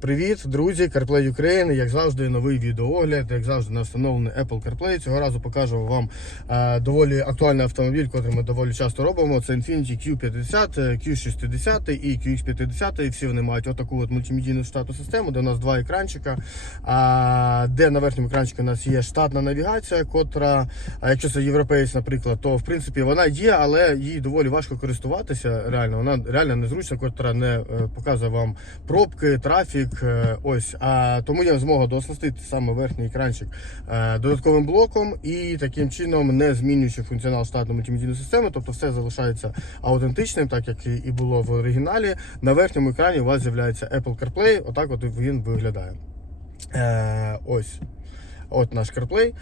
Привіт, друзі, CarPlay Ukraine. Як завжди, новий відеоогляд, як завжди, на встановлений Apple CarPlay. Цього разу покажу вам е, доволі актуальний автомобіль, який ми доволі часто робимо. Це Infiniti Q50, е, Q60 і QX50. І всі вони мають отаку от мультимедійну штатну систему, де у нас два екранчика. А, де на верхньому екранчику у нас є штатна навігація, котра, якщо це європейська, наприклад, то в принципі вона є, але їй доволі важко користуватися. Реально, вона реально незручна, котра не е, показує вам пробки, трафік. Е, Ось, а тому є змога дооснастити саме верхній екранчик е, додатковим блоком і таким чином не змінюючи функціонал штатної мультимедійної системи, тобто все залишається аутентичним, так як і- і було в оригіналі. На верхньому екрані у вас з'являється Apple CarPlay. Отак от він виглядає. Е, ось. От наш CarPlay.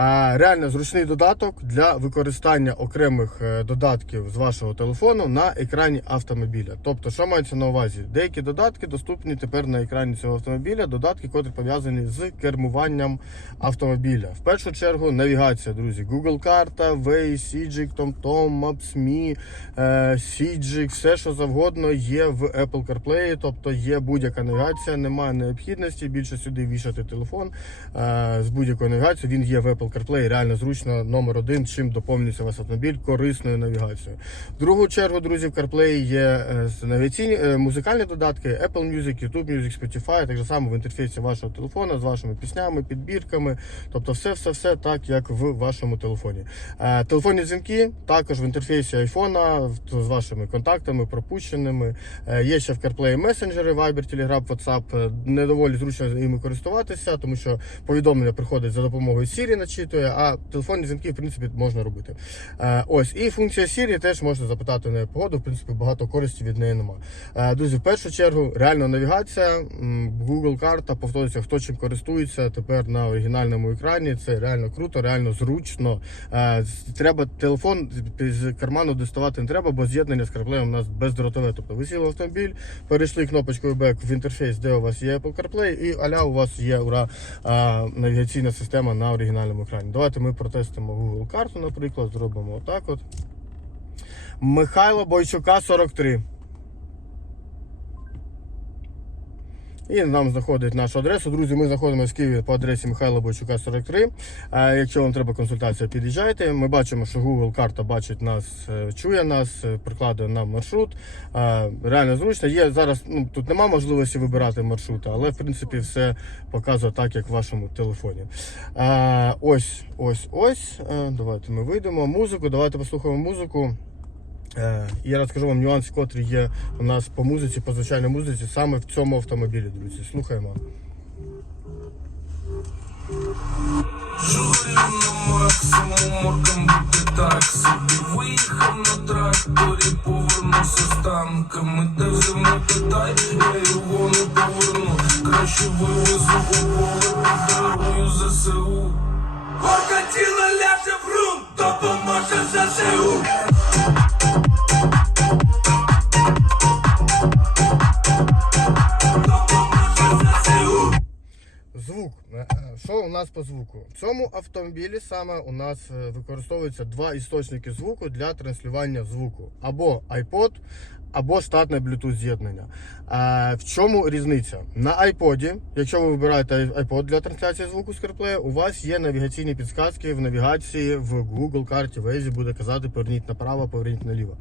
Реально зручний додаток для використання окремих е, додатків з вашого телефону на екрані автомобіля. Тобто, що мається на увазі? Деякі додатки доступні тепер на екрані цього автомобіля, додатки, котрі пов'язані з кермуванням автомобіля. В першу чергу навігація, друзі. Google карта, Waze, Sijik, TomTom, Maps.me, е, все що завгодно є в Apple CarPlay, тобто є будь-яка навігація, немає необхідності більше сюди вішати телефон е, з будь-якою навігацією. Він є в Apple CarPlay, реально зручно номер один, чим доповнюється ваш автомобіль корисною навігацією. В другу чергу, друзі, в CarPlay є е, навігаційні е, музикальні додатки, Apple Music, YouTube Music, Spotify, так само в інтерфейсі вашого телефона з вашими піснями, підбірками. Тобто все, все, все так, як в вашому телефоні. Е, Телефонні дзвінки також в інтерфейсі айфона з вашими контактами, пропущеними. Є ще в CarPlay месенджери, Viber, Telegram, WhatsApp. Не доволі зручно ними користуватися, тому що повідомлення приходять за допомогою Siri, начитує, а телефонні дзвінки, в принципі, можна робити. Е, Ось, і функція Siri теж можна запитати на погоду. В принципі, багато користі від неї нема. Е, Друзі, в першу чергу, реально навігація, Google карта, повторюється, хто чим користується тепер на оригінальному екрані. Це реально круто, реально зручно. Е, Треба телефон з- карману доставати не треба, бо з'єднання з CarPlay у нас бездротове. Тобто ви сіли в автомобіль, перейшли кнопочкою Back в інтерфейс, де у вас є Apple CarPlay, і аля у вас є ура навігаційна система на оригінальному екрані. Давайте ми протестимо Google карту, наприклад, зробимо отак от. Михайло Бойчука 43. І нам знаходить нашу адресу. Друзі, ми знаходимося в Києві по адресі Михайла Бойчука 43. А якщо вам треба консультація, під'їжджайте. Ми бачимо, що Google карта бачить нас, е, чує нас, е, прикладує нам маршрут. Реально зручно. Є зараз, ну тут нема можливості вибирати маршрут, але в принципі все показує так, як в вашому телефоні. Ось, ось, ось. Е, Давайте ми вийдемо. Музику, давайте послухаємо музику. Е, Я розкажу вам нюанси, котрі є у нас по музиці, по звичайній музиці, саме в цьому автомобілі, друзі. Слухаємо. На максимум, морком бути так собі. Виїхав на тракторі, повернувся з танками. Де взяв не питай, я його не поверну. Краще вивезу у поле, подарую ЗСУ Горка тіла ляже в грунт, допоможе ЗСУ Звук. Е, е, Що у нас по звуку? В цьому автомобілі саме у нас е, використовуються два істочники звуку для транслювання звуку. Або iPod, або штатне Bluetooth з'єднання. А в чому різниця? На iPod, якщо ви вибираєте iPod для трансляції звуку з CarPlay, у вас є навігаційні підсказки в навігації в Google карті, Waze буде казати поверніть направо, поверніть наліво.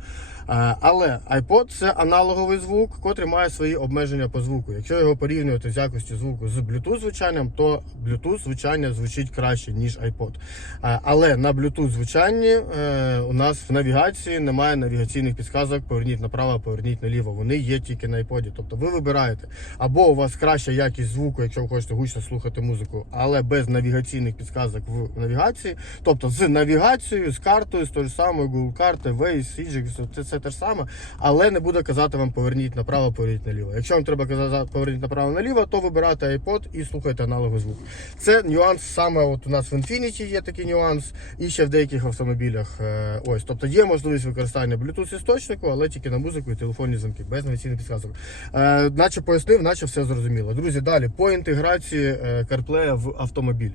Але iPod це аналоговий звук, котрий має свої обмеження по звуку. Якщо його порівнювати з якістю звуку з Bluetooth звучанням, то Bluetooth звучання звучить краще, ніж iPod. Але на Bluetooth звучанні е, у нас в навігації немає навігаційних підсказок поверніть направо, поверніть наліво. Вони є тільки на iPod. Тобто ви вибираєте або у вас краща якість звуку, якщо ви хочете гучно слухати музику, але без навігаційних підсказок в навігації. Тобто з навігацією, з картою, з тою самою Google карти, Waze, Sijik, це все те ж саме, але не буде казати вам поверніть направо, поверніть наліво. Якщо вам треба казати поверніть направо наліво, то вибирайте iPod і слухайте аналоговий звук. Це нюанс саме от у нас в Infiniti є такий нюанс, і ще в деяких автомобілях. е, Ось, тобто є можливість використання Bluetooth істочнику, але тільки на музику і телефонні дзвінки, без навігаційних підказок. Е, наче пояснив, наче все зрозуміло. Друзі, далі по інтеграції е, CarPlay в автомобіль.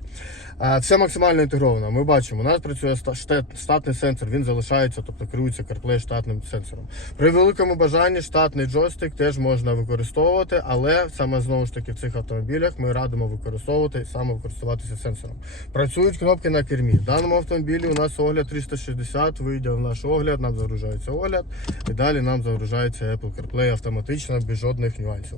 Е, все максимально інтегровано. Ми бачимо, у нас працює штатний сенсор, він залишається, тобто керується CarPlay штатним сенсором. При великому бажанні штатний джойстик теж можна використовувати, але саме знову ж таки в цих автомобілях ми радимо використовувати саме користуватися сенсором. Працюють кнопки на кермі. В даному автомобілі у нас огляд 360, вийде в наш огляд, нам загружається огляд, і далі нам загружається Apple CarPlay автоматично, без жодних нюансів.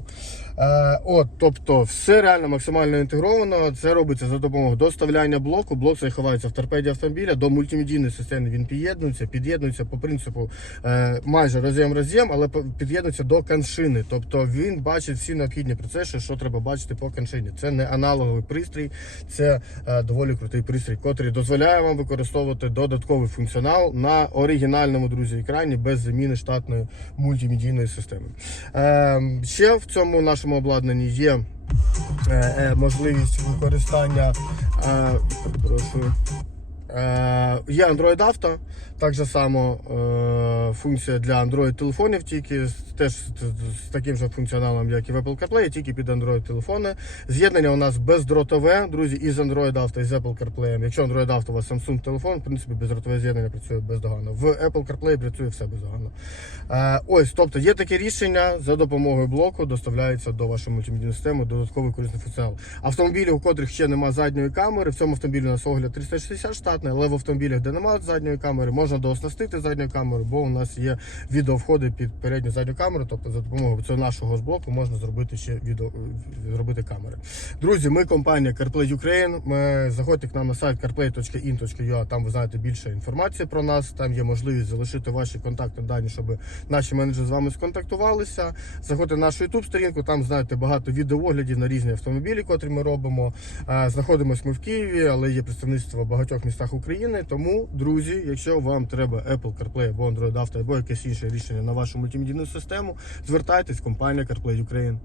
Е, от, тобто, все реально максимально інтегровано. Це робиться за допомогою доставляння блоку. Блок цей ховається в торпеді автомобіля. До мультимедійної системи він під'єднується, під'єднується по принципу е, майже роз'єм-роз'єм, але під'єднується до каншини. Тобто він бачить всі необхідні процеси, що треба бачити по каншині. Це не аналоговий пристрій, це е, доволі крутий пристрій, котрий дозволяє вам використовувати додатковий функціонал на оригінальному друзі екрані без заміни штатної мультимедійної системи. Е, ще в цьому нашому обладнанні є е, е, можливість використання. Е, перепрошую. Е, є Android Auto, так же само е, функція для Android телефонів, тільки теж з, таким же функціоналом, як і в Apple CarPlay, тільки під Android телефони. З'єднання у нас бездротове, друзі, і з Android Auto, і з Apple CarPlay. Якщо Android Auto у вас Samsung телефон, в принципі, бездротове з'єднання працює бездоганно. В Apple CarPlay працює все бездоганно. Е, ось, тобто є таке рішення за допомогою блоку доставляється до вашої мультимедійної системи додатковий корисний функціонал. Автомобілі, у котрих ще немає задньої камери, в цьому автомобілі у нас огляд 360 штатний, але в автомобілях, де немає задньої камери, можна дооснастити задню камеру, бо у нас є відеовходи під передню задню камеру. Тобто за допомогою цього нашого блоку можна зробити ще відео зробити камери. Друзі, ми компанія CarPlay Ukraine. Ми заходьте к нам на сайт carplay.in.ua, Там ви знаєте більше інформації про нас. Там є можливість залишити ваші контактні дані, щоб наші менеджери з вами сконтактувалися. Заходьте на нашу YouTube сторінку. Там знаєте багато відеооглядів на різні автомобілі, котрі ми робимо. Е, Знаходимось ми в Києві, але є представництво в багатьох містах України. Тому, друзі, якщо вам треба Apple CarPlay або Android Auto, або якесь інше рішення на вашу мультимедійну систему, звертайтесь, компанія CarPlay Ukraine.